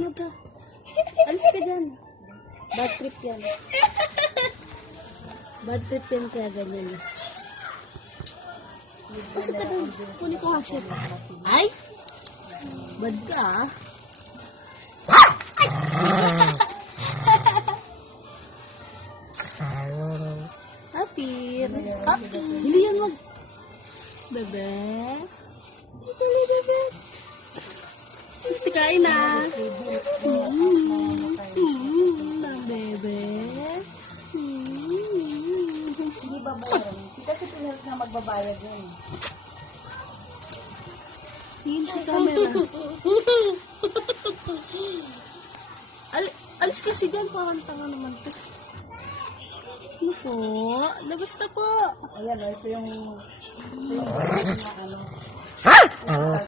dyan, huwag ka. Alis ka dyan. Bad trip yan. Bad trip yan kaya ganyan. Pasok ka dun. Kunin ko nga siya. Ay! Bad ka ah. Happy. Happy. Hindi yan mag... Bebe. Dali, bebe. Gusto kain na. Bebe. Hindi babayaran. Kasi pinalit na magbabayad yun. Tingin sa camera. Alis kasi dyan. Parang tanga naman po. Ano po? Labas na po. Ayan, ito yung na ano.